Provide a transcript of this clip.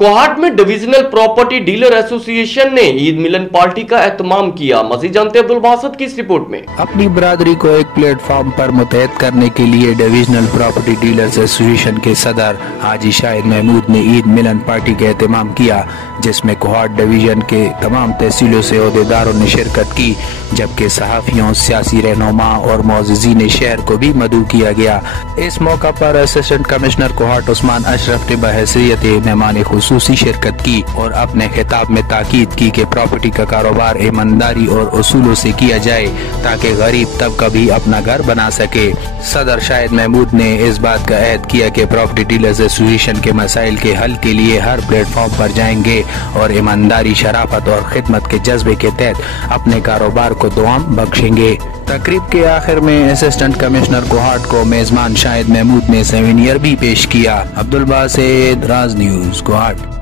कोहाट में divisional property dealer association ने ईद मिलन party का एहतमाम किया। मजीद जानते अब्दुल बासित की इस रिपोर्ट में। अपनी बरादरी को एक प्लेटफॉर्म पर मुतहद करने के लिए डिविजनल प्रॉपर्टी डीलर्स एसोसिएशन के सदर हाजी शाहिद महमूद ने ईद मिलन पार्टी का एहतमाम किया, जिसमें कोहाट डिवीजन के तमाम तहसीलों से ओहदेदारों ने शिरकत की, जबकि सहाफियों, सियासी रहनुमा और मुअज़्ज़िज़ीन शहर को भी मदऊ किया गया। इस मौका पर असिस्टेंट कमिश्नर कोहाट उस्मान अशरफ ने बहैसियत मेहमान खुसूसी शिरकत की और अपने खिताब में ताकीद की कि प्रॉपर्टी का कारोबार ईमानदारी और उसूलों से किया जाए ताकि गरीब तबका भी अपना घर बना सके। सदर शाहिद महमूद ने इस बात का अहद किया कि प्रॉपर्टी डीलर्स एसोसिएशन के मसाइल के हल के लिए हर प्लेटफॉर्म पर जाएंगे और ईमानदारी, शराफत और खिदमत के जज्बे के तहत अपने कारोबार को दुआम बख्शेंगे। तकरीब के आखिर में असिस्टेंट कमिश्नर कोहाट को मेजबान शाहिद महमूद ने सेवेनियर भी पेश किया। अब्दुल बासित, राज न्यूज़, कोहाट।